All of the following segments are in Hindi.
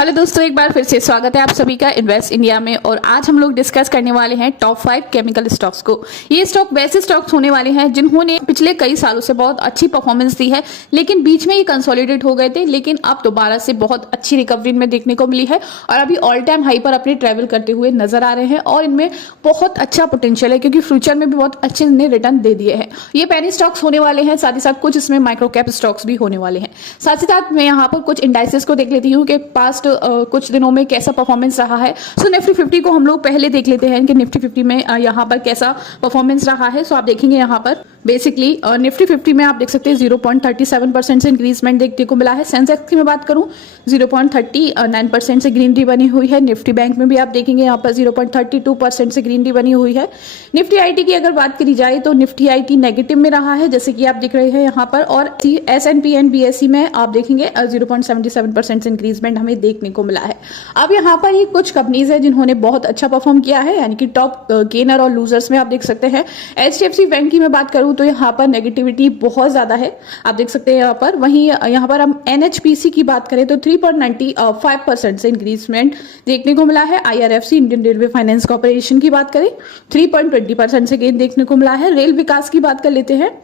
हेलो दोस्तों, एक बार फिर से स्वागत है आप सभी का इन्वेस्ट इंडिया में। और आज हम लोग डिस्कस करने वाले हैं टॉप 5 केमिकल स्टॉक्स को। ये स्टॉक वैसे स्टॉक्स होने वाले हैं जिन्होंने पिछले कई सालों से बहुत अच्छी परफॉर्मेंस दी है, लेकिन बीच में ये कंसोलिडेट हो गए थे, लेकिन अब दोबारा से बहुत अच्छी रिकवरी में देखने को मिली है और अभी ऑल टाइम हाई पर अपने ट्रेवल करते हुए नजर आ रहे हैं और इनमें बहुत अच्छा पोटेंशियल है क्योंकि फ्यूचर में भी बहुत अच्छे इन्हें रिटर्न दे दिए हैं। ये पेनी स्टॉक्स होने वाले हैं, साथ ही साथ कुछ इसमें माइक्रो कैप स्टॉक्स भी होने वाले हैं। साथ ही साथ मैं यहाँ पर कुछ इंडाइसेस को देख लेती हूँ कि पास्ट कुछ दिनों में कैसा परफॉर्मेंस रहा है। सो निफ्टी 50 को हम लोग पहले देख लेते हैं कि निफ्टी 50 में यहाँ पर कैसा परफॉर्मेंस रहा है। सो आप देखेंगे यहाँ पर बेसिकली निफ्टी 50 में आप देख सकते हैं 0.37% से इंक्रीजमेंट देखने को मिला है। सेंसेक्स की मैं बात करूं 0.39% से ग्रीनरी बनी हुई है। निफ्टी बैंक में भी आप देखेंगे यहाँ पर 0.32% से ग्रीनरी बनी हुई है। निफ्टी आईटी की अगर बात करी जाए तो निफ्टी आईटी नेगेटिव में रहा है जैसे कि आप दिख रहे हैं यहाँ पर, और S&P एंड BSE में आप देखेंगे 0.77% से इंक्रीजमेंट हमें देखने को मिला है। अब यहाँ पर ये कुछ कंपनीज है जिन्होंने बहुत अच्छा परफॉर्म किया है, यानी कि टॉप गेनर और लूजर्स में आप देख सकते हैं। HDFC बैंक की मैं बात करूं तो यहाँ पर नेगेटिविटी बहुत ज्यादा है, आप देख सकते हैं यहाँ पर। वहीं यहाँ पर हम NHPC की बात करें तो 3.95% से इंक्रीजमेंट देखने को मिला है। IRFC Indian railway finance corporation की बात करें 3.20% से गेन देखने को मिला है। रेल विकास की बात कर लेते हैं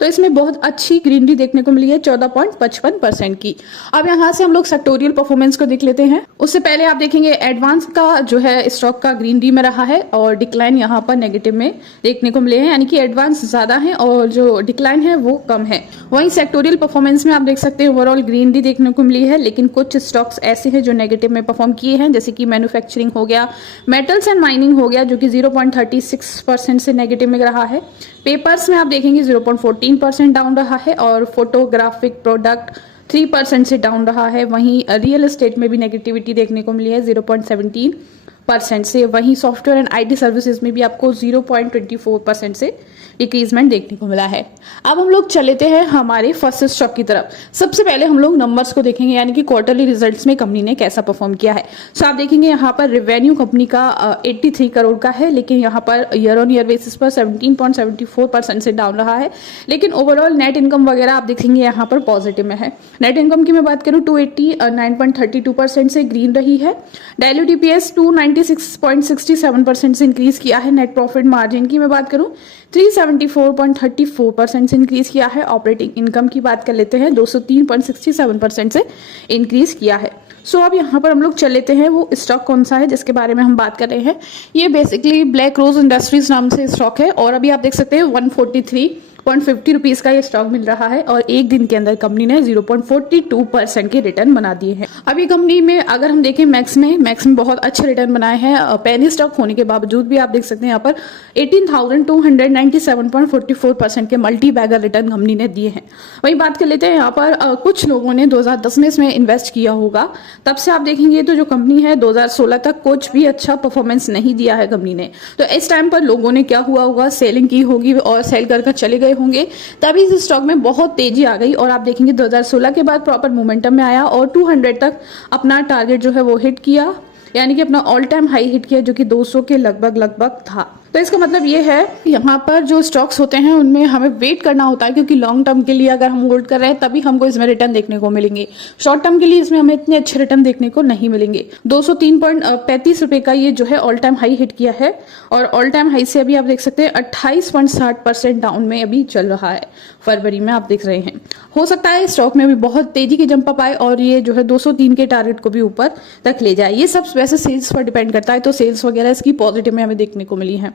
तो इसमें बहुत अच्छी ग्रीनरी देखने को मिली है 14.55% की। अब यहाँ से हम लोग सेक्टोरियल परफॉर्मेंस को देख लेते हैं। उससे पहले आप देखेंगे एडवांस का जो है स्टॉक का ग्रीनरी में रहा है और डिक्लाइन यहाँ पर नेगेटिव में देखने को मिले हैं, यानी कि एडवांस ज्यादा है और जो डिक्लाइन है वो कम है। वहीं सेक्टोरियल परफॉर्मेंस में आप देख सकते हैं ओवरऑल ग्रीनरी देखने को मिली है, लेकिन कुछ स्टॉक्स ऐसे हैं जो नेगेटिव में परफॉर्म किए हैं, जैसे कि मैन्युफैक्चरिंग हो गया, मेटल्स एंड माइनिंग हो गया जो कि 0.36% से नेगेटिव में रहा है। पेपर्स में आप देखेंगे 0.14% डाउन रहा है और फोटोग्राफिक प्रोडक्ट 3% से डाउन रहा है। वहीं रियल एस्टेट में भी नेगेटिविटी देखने को मिली है 0.17% से। वहीं सॉफ्टवेयर एंड IT सर्विसेज में भी आपको 0.24% से डिक्रीजमेंट देखने को मिला है। अब हम लोग चलेते हैं हमारे फर्स्ट स्टॉक की तरफ। सबसे पहले हम लोग नंबर्स को देखेंगे, यानी कि क्वार्टरली रिजल्ट्स में कंपनी ने कैसा परफॉर्म किया है। सो आप देखेंगे यहाँ पर रेवेन्यू कंपनी का 83 करोड़ का है, लेकिन यहाँ per year on year basis पर 17.74% से डाउन रहा है। लेकिन ओवरऑल नेट इनकम वगैरह आप देखेंगे यहाँ पर पॉजिटिव में है। नेट इनकम की मैं बात करूँ 289.32% से ग्रीन रही है। डाइल्यूट EPS 296.67% से इंक्रीज किया है। नेट प्रॉफिट मार्जिन की मैं बात करूँ 374.34% से इंक्रीज किया है। ऑपरेटिंग इनकम की बात कर लेते हैं 203.67% से इंक्रीज किया है। सो अब यहाँ पर हम लोग चल लेते हैं वो स्टॉक कौन सा है जिसके बारे में हम बात कर रहे हैं। ये बेसिकली ब्लैक रोज इंडस्ट्रीज नाम से स्टॉक है और अभी आप देख सकते हैं 143.50 रुपीज का ये स्टॉक मिल रहा है और एक दिन के अंदर कंपनी ने 0.42% के रिटर्न बना दिए हैं। अभी कंपनी में अगर हम देखें मैक्स में बहुत अच्छे रिटर्न बनाए हैं। पेनी स्टॉक होने के बावजूद भी आप देख सकते हैं यहाँ पर 18,297.44% के मल्टी बैगर रिटर्न कंपनी ने दिए हैं। वहीं बात कर लेते हैं यहाँ पर कुछ लोगों ने 2010 में इसमें इन्वेस्ट किया होगा, तब से आप देखेंगे तो जो कंपनी है 2016 तक कुछ भी अच्छा परफॉर्मेंस नहीं दिया है कंपनी ने। तो इस टाइम पर लोगों ने क्या हुआ होगा, सेलिंग की होगी और सेल कर चले गए होंगे, तभी इस स्टॉक में बहुत तेजी आ गई और आप देखेंगे 2016 के बाद प्रॉपर मोमेंटम में आया और 200 तक अपना टारगेट जो है वो हिट किया, यानी कि अपना ऑल टाइम हाई हिट किया जो कि 200 के लगभग था। तो इसका मतलब ये है यहाँ पर जो स्टॉक्स होते हैं उनमें हमें वेट करना होता है, क्योंकि लॉन्ग टर्म के लिए अगर हम होल्ड कर रहे हैं तभी हमको इसमें रिटर्न देखने को मिलेंगे। शॉर्ट टर्म के लिए इसमें हमें इतने अच्छे रिटर्न देखने को नहीं मिलेंगे। 203.35 रुपए का ये जो है ऑल टाइम हाई हिट किया है और ऑल टाइम हाई से अभी आप देख सकते हैं 28.60% डाउन में अभी चल रहा है। फरवरी में आप देख रहे हैं, हो सकता है स्टॉक में अभी बहुत तेजी की जंप अप आए और ये जो है 203 के टारगेट को भी ऊपर तक ले जाए। ये सब वैसे सेल्स पर डिपेंड करता है, तो सेल्स वगैरह इसकी पॉजिटिव में हमें देखने को मिली है।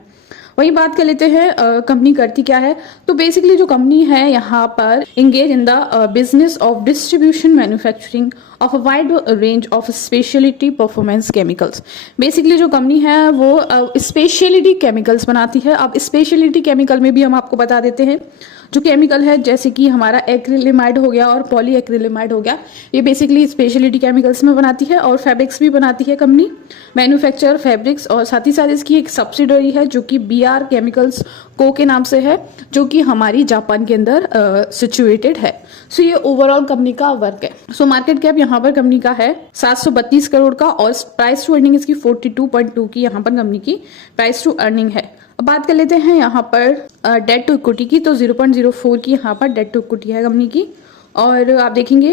वही बात कर लेते हैं कंपनी करती क्या है। तो बेसिकली जो कंपनी है यहाँ पर engage in the business of distribution manufacturing of a wide range of speciality performance chemicals. Basically जो कंपनी है वो स्पेशलिटी केमिकल्स बनाती है। अब स्पेशलिटी केमिकल में भी हम आपको बता देते हैं जो केमिकल है, जैसे कि हमारा एक्रिलेमाइड हो गया और पॉली एक्रिलेमाइड हो गया, ये बेसिकली स्पेशलिटी केमिकल्स में बनाती है और फैब्रिक्स भी बनाती है कंपनी, मैन्युफैक्चर फैब्रिक्स। और साथ ही साथ इसकी एक सब्सिडरी है जो कि BR केमिकल्स को के नाम से है, जो कि हमारी जापान के अंदर सिचुएटेड है। सो ये ओवरऑल कंपनी का वर्क है। सो मार्केट कैप यहाँ पर कंपनी का है 732 करोड़ का और प्राइस टू अर्निंग इसकी 42.2 की यहाँ पर कंपनी की प्राइस टू अर्निंग है। अब बात कर लेते हैं यहाँ पर डेट टू इक्विटी की, तो 0.04 की यहाँ पर डेट टू इक्विटी है कंपनी की और आप देखेंगे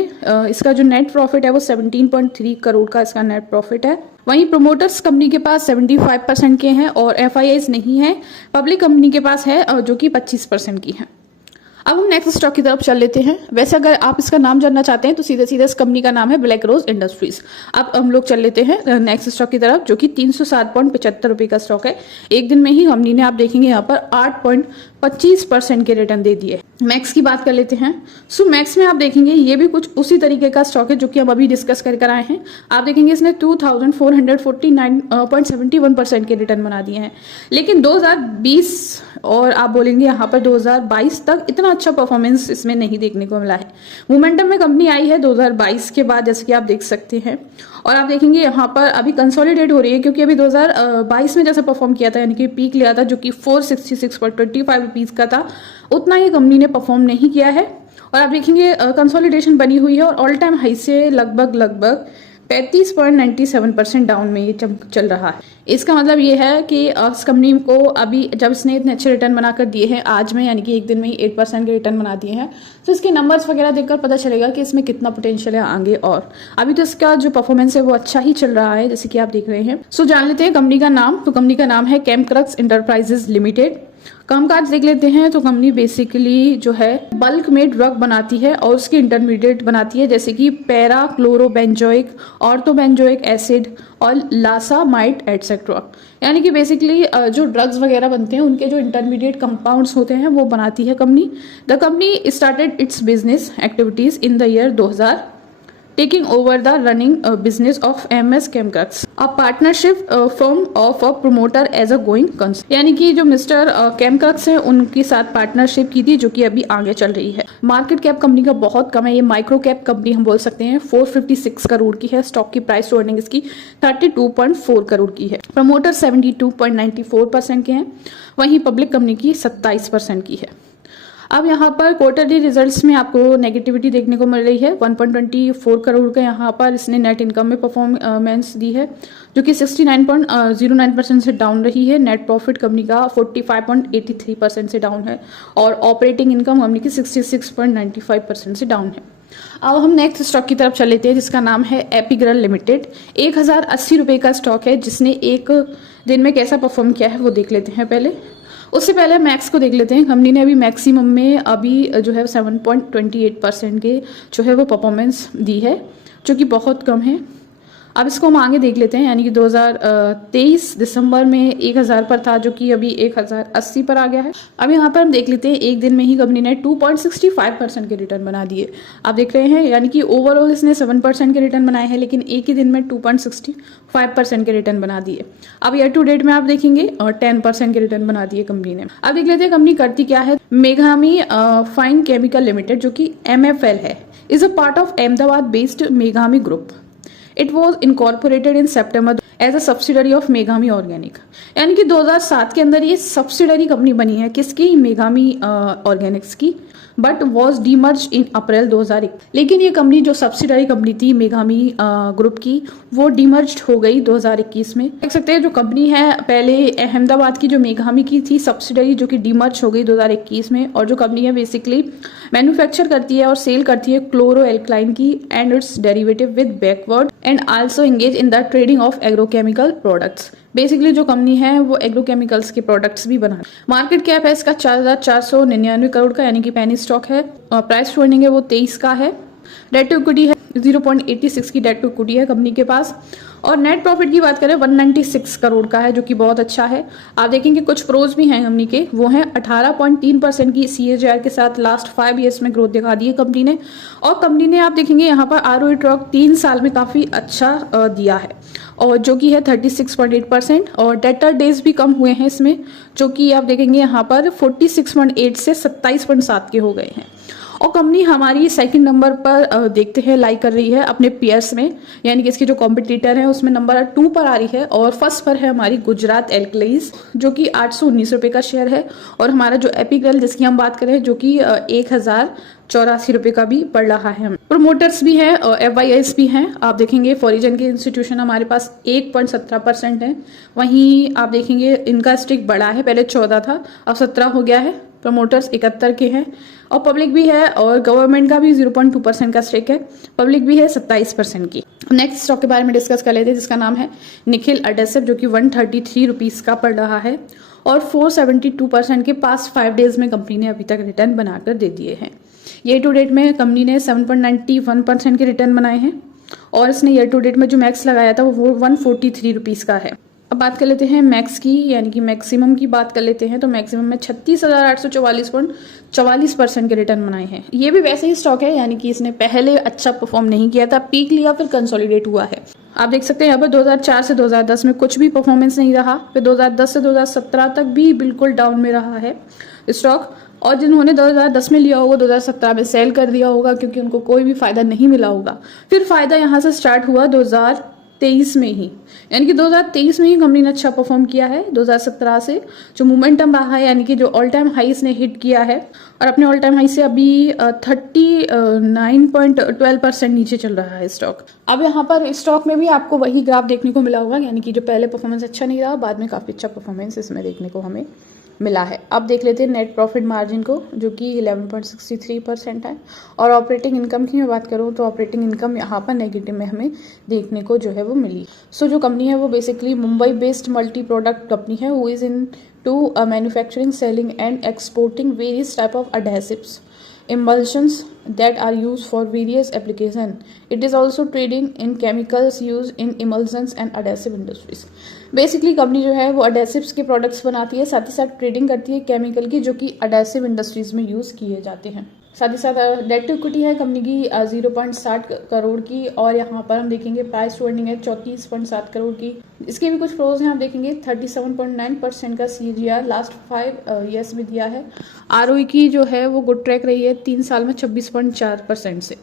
इसका जो नेट प्रॉफिट है वो 17.3 करोड़ का इसका नेट प्रॉफिट है। वहीं प्रोमोटर्स कंपनी के पास 75% के हैं और एफआईआईज नहीं है। पब्लिक कंपनी के पास है जो कि 25% की है। अब हम नेक्स्ट स्टॉक की तरफ चल लेते हैं। वैसे अगर आप इसका नाम जानना चाहते हैं तो सीधे सीधे इस कंपनी का नाम है ब्लैक रोज इंडस्ट्रीज। अब हम लोग चल लेते हैं नेक्स्ट स्टॉक की तरफ, जो कि 307.75 रुपए का स्टॉक है। एक दिन में ही कंपनी ने आप देखेंगे यहाँ पर 8.25% के रिटर्न दे दिए। मैक्स की बात कर लेते हैं। सो मैक्स में आप देखेंगे ये भी कुछ उसी तरीके का स्टॉक है जो कि हम अभी डिस्कस कर आए हैं। आप देखेंगे इसने 2449.71% के रिटर्न बना दिए हैं। लेकिन 2020 और आप बोलेंगे यहाँ पर 2022 तक इतना अच्छा परफॉर्मेंस इसमें नहीं देखने को मिला है। मोमेंटम में कंपनी आई है 2022 के बाद, जैसे कि आप देख सकते हैं। और आप देखेंगे यहाँ पर अभी कंसोलिडेट हो रही है, क्योंकि अभी 2022 में जैसा परफॉर्म किया था, यानी कि पीक लिया था जो कि 466.25 रुपीज का था, उतना ही कंपनी ने परफॉर्म नहीं किया है। और आप देखेंगे कंसोलिडेशन बनी हुई है और ऑल टाइम हाई से लगभग 35.97% डाउन में ये चल रहा है। इसका मतलब ये है कि इस कंपनी को अभी जब इसने इतने अच्छे रिटर्न बनाकर दिए हैं आज में, यानी कि एक दिन में ही 8% के रिटर्न बना दिए हैं, तो इसके नंबर्स वगैरह देखकर पता चलेगा कि इसमें कितना पोटेंशियल है आगे। और अभी तो इसका जो परफॉर्मेंस है वो अच्छा ही चल रहा है, जैसे कि आप देख रहे हैं। सो जान लेते हैं कंपनी का नाम। तो कंपनी का नाम है केमक्रक्स इंटरप्राइजेज लिमिटेड। कामकाज देख लेते हैं तो कंपनी बेसिकली जो है बल्क में ड्रग बनाती है और उसके इंटरमीडिएट बनाती है, जैसे कि पैरा क्लोरोबेंजोइक, ऑर्थोबेंजोइक एसिड और लासामाइड एटसेट्रा। यानी कि बेसिकली जो ड्रग्स वगैरह बनते हैं उनके जो इंटरमीडिएट कंपाउंड्स होते हैं वो बनाती है company. The company started it's business activities in the year 2000, taking over the running business of MS Chemicals, a partnership firm of a promoter as a going concern। यानी कि जो मिस्टर केमक्रक्स है उनके साथ पार्टनरशिप की थी, जो कि अभी आगे चल रही है। मार्केट कैप कंपनी का बहुत कम है, ये माइक्रो कैप कंपनी हम बोल सकते हैं। 456 करोड़ की है। स्टॉक की प्राइस टू अर्निंग इसकी 32.4 करोड़ की है। प्रमोटर 72.94% के हैं। वहीं पब्लिक कंपनी की 27% की है। अब यहाँ पर क्वार्टरली रिजल्ट्स में आपको नेगेटिविटी देखने को मिल रही है। 1.24 करोड़ का यहाँ पर इसने नेट इनकम में परफॉर्मेंस दी है, जो कि 69.09% से डाउन रही है। नेट प्रॉफिट कंपनी का 45.83% से डाउन है और ऑपरेटिंग इनकम कंपनी की 66.95% से डाउन है। अब हम नेक्स्ट स्टॉक की तरफ चल लेते हैं, जिसका नाम है एपिग्रल लिमिटेड। 1080 रुपये का स्टॉक है, जिसने एक दिन में कैसा परफॉर्म किया है वो देख लेते हैं। उससे पहले मैक्स को देख लेते हैं। कंपनी ने अभी मैक्सिमम में अभी जो है 7.28% के जो है वो परफॉर्मेंस दी है, जो कि बहुत कम है। अब इसको हम आगे देख लेते हैं, यानी कि 2023 दिसंबर में 1000 पर था, जो कि अभी 1080 पर आ गया है। अब यहाँ पर हम देख लेते हैं एक दिन में ही कंपनी ने 2.65% के रिटर्न बना दिए। आप देख रहे हैं, यानी कि ओवरऑल इसने 7% के रिटर्न बनाए हैं, लेकिन एक ही दिन में 2.65% के रिटर्न बना दिए। अब ईयर टू डेट में आप देखेंगे 10% के रिटर्न बना दिए कंपनी ने। अब देख लेते हैं कंपनी करती क्या है। मेघामी फाइन केमिकल लिमिटेड, जो कि MFL है, is a part of Ahmedabad based मेघामी Group. It was incorporated in September as a subsidiary of मेघामी ऑर्गेनिक। यानी कि 2007 के अंदर ये सब्सिडरी कंपनी बनी है, किसकी? मेघामी ऑर्गेनिक्स की, बट वॉज डीमर्ज इन अप्रैल 2001। लेकिन ये कंपनी जो सब्सिडरी कंपनी थी मेघामी ग्रुप की, वो डीमर्ज हो गई 2021 में। देख सकते हैं जो कंपनी है पहले अहमदाबाद की जो मेघामी की थी सब्सिडरी, जो कि डीमर्ज हो गई 2021 में। और जो कंपनी है बेसिकली मैन्युफैक्चर करती है और सेल करती है क्लोरो एल्कलाइन की and it's derivative with backward and also engage in the trading of agrochemical products. Basically जो कंपनी है वो एग्रोकेमिकल्स के प्रोडक्ट्स भी बना। मार्केट कैप है इसका 4499 करोड़ का, यानी कि पेनी स्टॉक है। प्राइस टू अर्निंग है वो 23 का है। डेट टू इक्विटी है 0.86 की डेट टू इक्विटी है कंपनी के पास। और नेट प्रॉफिट की बात करें 196 करोड़ का है, जो कि बहुत अच्छा है। आप देखेंगे कुछ प्रोज भी हैं कंपनी के, वो हैं 18.3% की CAGR के साथ लास्ट 5 ईयर्स में ग्रोथ दिखा दी है कंपनी ने। और कंपनी ने आप देखेंगे यहाँ पर ROE ट्रॉक 3 साल में काफी अच्छा दिया है, और जो कि है 36.8%। और डेटर डेज भी कम हुए हैं इसमें, जो कि आप देखेंगे यहाँ पर 46.8 से 27.7 के हो गए हैं। और कंपनी हमारी सेकंड नंबर पर देखते हैं लाइक कर रही है अपने पीयर्स में, यानी कि इसके जो कॉम्पिटिटर हैं उसमें नंबर 2 पर आ रही है। और फर्स्ट पर है हमारी गुजरात एल्कलाइज, जो कि 819 रुपये का शेयर है। और हमारा जो एपिग्रल जिसकी हम बात करें, जो कि 1084 रुपये का भी पड़ रहा है। प्रोमोटर्स भी हैं और FIIs भी हैं। आप देखेंगे फॉरिजन के इंस्टीट्यूशन हमारे पास 1.17% है। वहीं आप देखेंगे इनका स्टेक बढ़ा है, पहले 14 था अब 17 हो गया है। प्रमोटर्स 71 के हैं और पब्लिक भी है, और गवर्नमेंट का भी 0.2% का स्टेक है, पब्लिक भी है 27% की। नेक्स्ट स्टॉक के बारे में डिस्कस कर लेते हैं, जिसका नाम है निखिल एडेसिव, जो कि 133 रुपीज का पड़ रहा है और 472% के पास 5 डेज में कंपनी ने अभी तक रिटर्न बनाकर दे दिए हैं। ईयर टू डेट में कंपनी ने 7.91% के रिटर्न बनाए हैं और इसने ईयर टू डेट में जो मैक्स लगाया था वो 143 रुपीज का है। अब बात कर लेते हैं मैक्स की, यानी कि मैक्सिमम की बात कर लेते हैं। तो मैक्सिमम में 36,844.44% के रिटर्न बनाए हैं। ये भी वैसे ही स्टॉक है, यानी कि इसने पहले अच्छा परफॉर्म नहीं किया था, पीक लिया फिर कंसोलिडेट हुआ है। आप देख सकते हैं यहाँ पर 2004 से 2010 में कुछ भी परफॉर्मेंस नहीं रहा, फिर 2010 से 2017 तक भी बिल्कुल डाउन में रहा है स्टॉक। और जिन्होंने 2010 में लिया होगा 2017 में सेल कर दिया होगा, क्योंकि उनको कोई भी फायदा नहीं मिला होगा। फिर फायदा यहाँ से स्टार्ट हुआ 2023 में ही, यानी कि 2023 में ही कंपनी ने अच्छा परफॉर्म किया है। 2017 से जो मोमेंटम रहा है, यानी कि जो ऑल टाइम हाई इसने हिट किया है, और अपने ऑल टाइम हाई से अभी 39.12% नीचे चल रहा है स्टॉक। अब यहाँ पर स्टॉक में भी आपको वही ग्राफ देखने को मिला होगा, यानी कि जो पहले परफॉर्मेंस अच्छा नहीं रहा, बाद में काफी अच्छा परफॉर्मेंस इसमें देखने को हमें मिला है। अब देख लेते हैं नेट प्रॉफिट मार्जिन को, जो कि 11.63% है। और ऑपरेटिंग इनकम की मैं बात करूँ तो ऑपरेटिंग इनकम यहाँ पर नेगेटिव में हमें देखने को जो है वो मिली। सो जो कंपनी है वो basically Mumbai based multi product company है, who is into manufacturing, selling and exporting various type of adhesives, emulsions that are used for various application. It is also trading in chemicals used in emulsions and adhesive industries. Basically company जो है वो adhesives के प्रोडक्ट्स बनाती है, साथ ही साथ ट्रेडिंग करती है केमिकल की, जो कि adhesive इंडस्ट्रीज में यूज किए जाते हैं। साथ ही साथ डेट टू इक्विटी है कंपनी की 0.60 करोड़ की, और यहाँ पर हम देखेंगे प्राइस टू अर्निंग है 34.7 करोड़ की। इसके भी कुछ प्रोज हैं, आप देखेंगे 37.9% का CAGR लास्ट 5 ईयर्स में दिया है। ROE की जो है वो गुड ट्रैक रही है 3 साल में 26.4% से।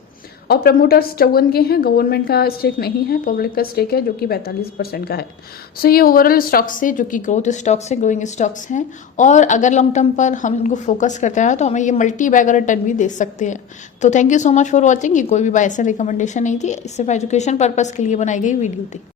और प्रमोटर्स 54 के हैं, गवर्नमेंट का स्टेक नहीं है, पब्लिक का स्टेक है जो कि 42% का है। सो ये ओवरऑल स्टॉक्स है जो कि ग्रोथ स्टॉक्स हैं, ग्रोइंग स्टॉक्स हैं, और अगर लॉन्ग टर्म पर हम इनको फोकस करते हैं तो हमें ये मल्टी बैगर रिटर्न भी दे सकते हैं। तो thank you so much for watching. ये कोई भी बाय सेल रिकमेंडेशन नहीं थी, सिर्फ एजुकेशन पर्पस के लिए बनाई गई वीडियो थी।